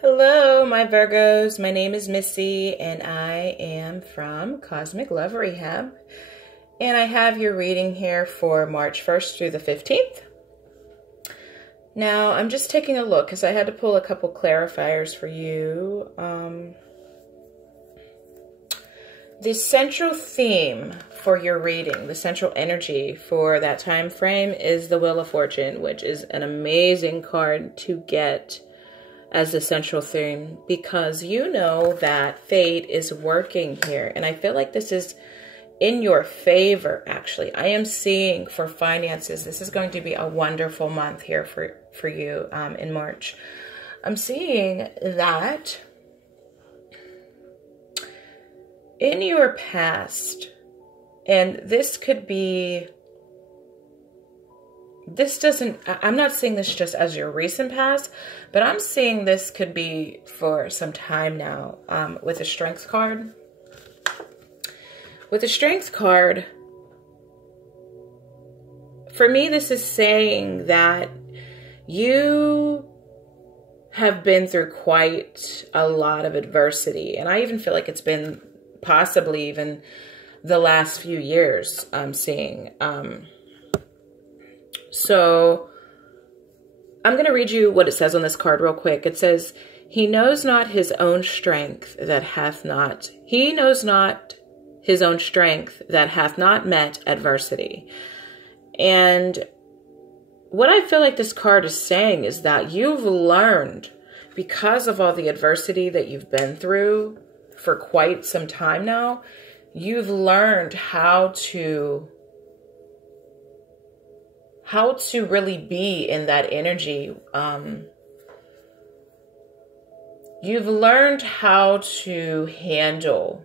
Hello, my Virgos. My name is Missy, and I am from Cosmic Love Rehab. And I have your reading here for March 1st through the 15th. Now, I'm just taking a look because I had to pull a couple clarifiers for you. The central theme for your reading, the central energy for that time frame is the Wheel of Fortune, which is an amazing card to get as the central theme, because you know that fate is working here. And I feel like this is in your favor, actually. I am seeing for finances, this is going to be a wonderful month here for you in March. I'm seeing that in your past, and this could be, I'm not seeing this just as your recent past, but I'm seeing this could be for some time now with a Strength card. With a Strength card, for me, this is saying that you have been through quite a lot of adversity. And I even feel like it's been possibly even the last few years I'm seeing. So I'm going to read you what it says on this card real quick. It says, he knows not his own strength that hath not. He knows not his own strength that hath not met adversity. And what I feel like this card is saying is that you've learned, because of all the adversity that you've been through for quite some time now, you've learned how to really be in that energy. You've learned how to handle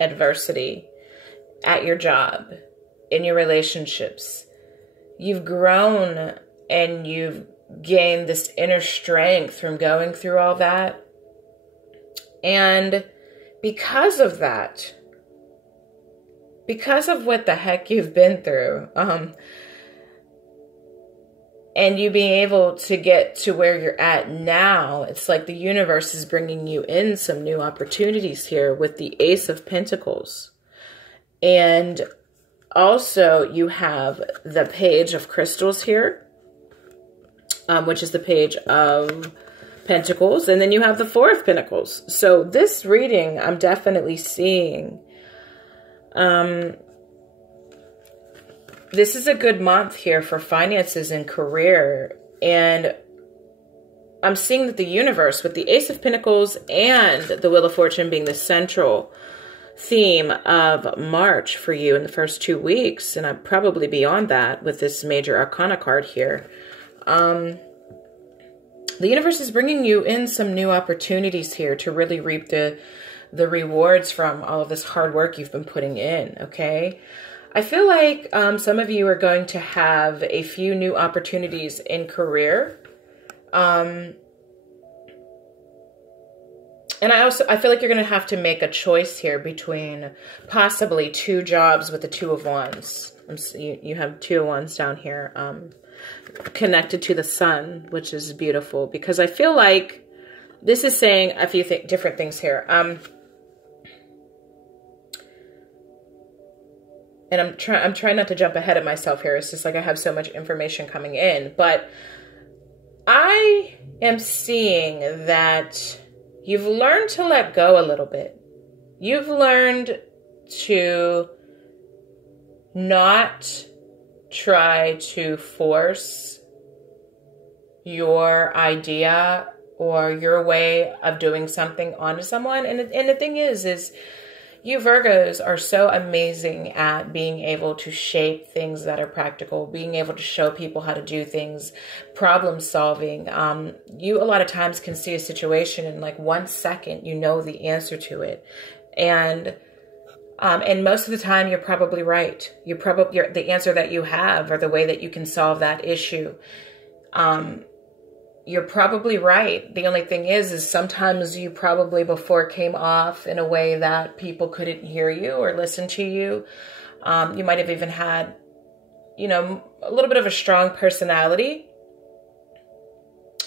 adversity at your job, in your relationships. You've grown and you've gained this inner strength from going through all that. And because of that, because of what the heck you've been through, and you being able to get to where you're at now, it's like the universe is bringing you in some new opportunities here with the Ace of Pentacles. And also you have the Page of Crystals here, which is the Page of Pentacles. And then you have the Four of Pentacles. So this reading, I'm definitely seeing this is a good month here for finances and career. And I'm seeing that the universe, with the Ace of Pentacles and the Wheel of Fortune being the central theme of March for you in the first 2 weeks, and I'm probably beyond that with this Major Arcana card here, the universe is bringing you in some new opportunities here to really reap the rewards from all of this hard work you've been putting in, okay? I feel like some of you are going to have a few new opportunities in career. And I feel like you're going to have to make a choice here between possibly 2 jobs with the Two of Wands. You have 2 of Wands down here connected to the sun, which is beautiful, because I feel like this is saying a few different things here. And I'm trying not to jump ahead of myself here. It's just like I have so much information coming in. But I am seeing that you've learned to let go a little bit. You've learned to not try to force your idea or your way of doing something onto someone. And the thing is you Virgos are so amazing at being able to shape things that are practical, being able to show people how to do things, problem solving. You a lot of times can see a situation in like 1 second, you know the answer to it. And most of the time you're probably right. The answer that you have, or the way that you can solve that issue. You're probably right. The only thing is sometimes you probably before came off in a way that people couldn't hear you or listen to you. You might have even had, you know, a little bit of a strong personality.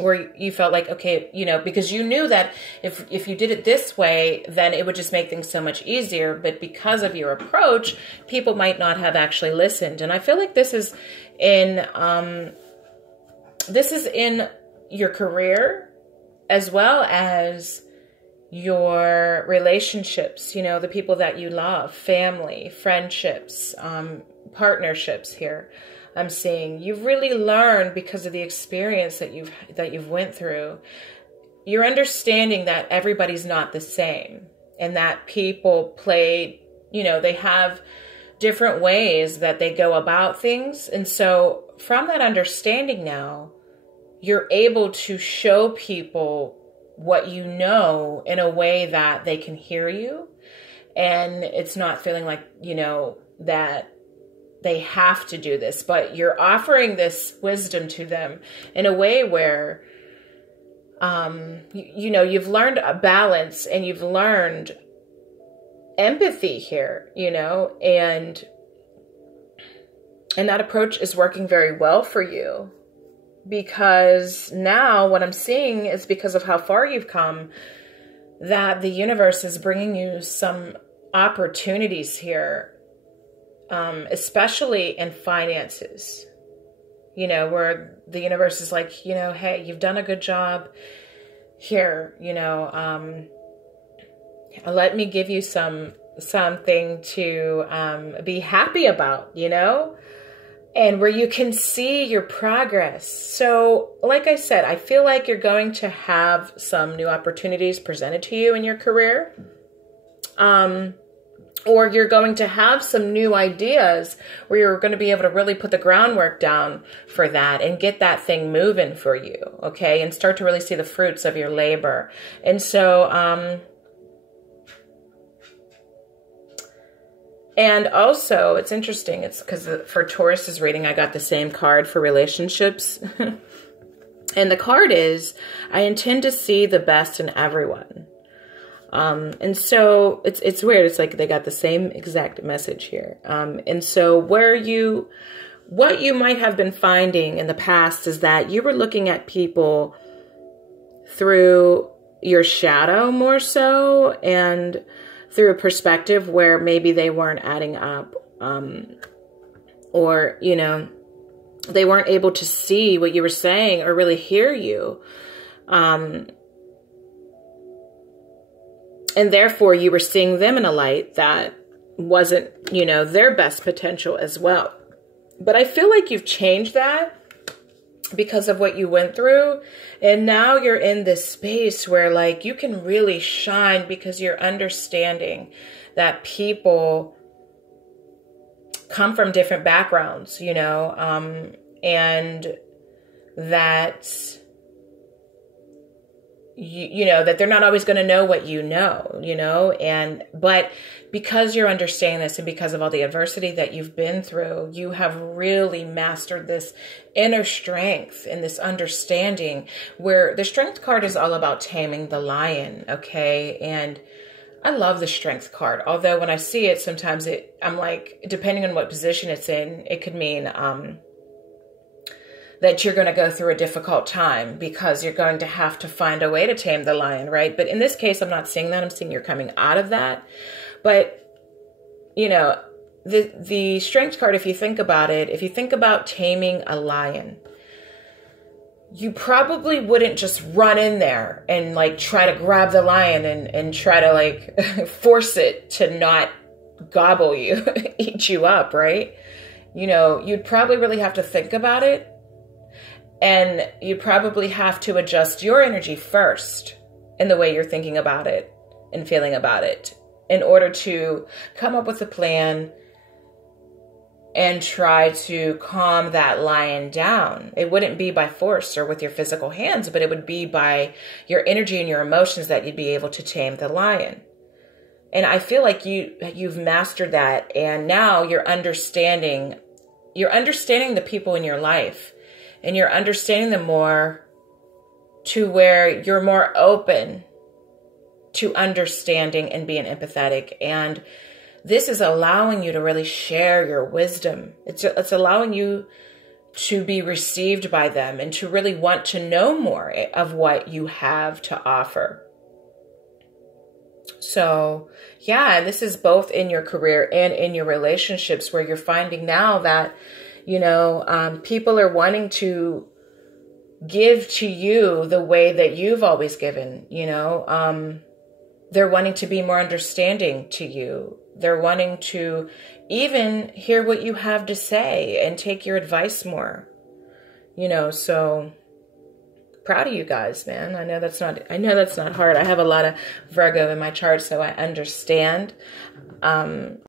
where you felt like, okay, you know, because you knew that if you did it this way, then it would just make things so much easier. But because of your approach, people might not have actually listened. And I feel like this is in your career as well as your relationships, you know, the people that you love, family, friendships, partnerships here. I'm seeing you've really learned because of the experience that you've went through. You're understanding that everybody's not the same, and that people play, you know, they have different ways that they go about things. And so from that understanding now, you're able to show people what you know in a way that they can hear you. And it's not feeling like, you know, that they have to do this, but you're offering this wisdom to them in a way where, you know, you've learned a balance and you've learned empathy here, you know, and that approach is working very well for you, because now what I'm seeing is because of how far you've come, that the universe is bringing you some opportunities here. Especially in finances, you know, where the universe is like, you know, hey, you've done a good job here, you know, let me give you something to be happy about, you know, and where you can see your progress. So like I said, I feel like you're going to have some new opportunities presented to you in your career. Or you're going to have some new ideas where you're going to be able to really put the groundwork down for that and get that thing moving for you, okay? And start to really see the fruits of your labor. And so, and also, it's interesting. It's because for Taurus's reading, I got the same card for relationships. And the card is, I intend to see the best in everyone. And so it's weird. It's like they got the same exact message here. And so what you might have been finding in the past is that you were looking at people through your shadow more so, and through a perspective where maybe they weren't adding up, or, you know, they weren't able to see what you were saying or really hear you. And therefore, you were seeing them in a light that wasn't, you know, their best potential as well. But I feel like you've changed that because of what you went through. And now you're in this space where, like, you can really shine because you're understanding that people come from different backgrounds, you know, and that... You know, that they're not always going to know what you know, but because you're understanding this and because of all the adversity that you've been through, you have really mastered this inner strength and this understanding where the strength card is all about taming the lion. Okay. And I love the strength card. Although when I see it, sometimes I'm like, depending on what position it's in, it could mean, that you're going to go through a difficult time because you're going to have to find a way to tame the lion, right? But in this case, I'm not seeing that. I'm seeing you're coming out of that. But, you know, the strength card, if you think about it, if you think about taming a lion, you probably wouldn't just run in there and like try to grab the lion and try to like force it to not gobble you, eat you up, right? You know, you'd probably really have to think about it. And you probably have to adjust your energy first in the way you're thinking about it and feeling about it in order to come up with a plan and try to calm that lion down. It wouldn't be by force or with your physical hands, but it would be by your energy and your emotions that you'd be able to tame the lion. And I feel like you've mastered that. And now you're understanding the people in your life. And you're understanding them more to where you're more open to understanding and being empathetic. And this is allowing you to really share your wisdom. It's allowing you to be received by them and to really want to know more of what you have to offer. So, yeah, this is both in your career and in your relationships, where you're finding now that, people are wanting to give to you the way that you've always given, they're wanting to be more understanding to you. They're wanting to even hear what you have to say and take your advice more, so proud of you guys, man. I know that's not hard. I have a lot of Virgo in my chart, so I understand.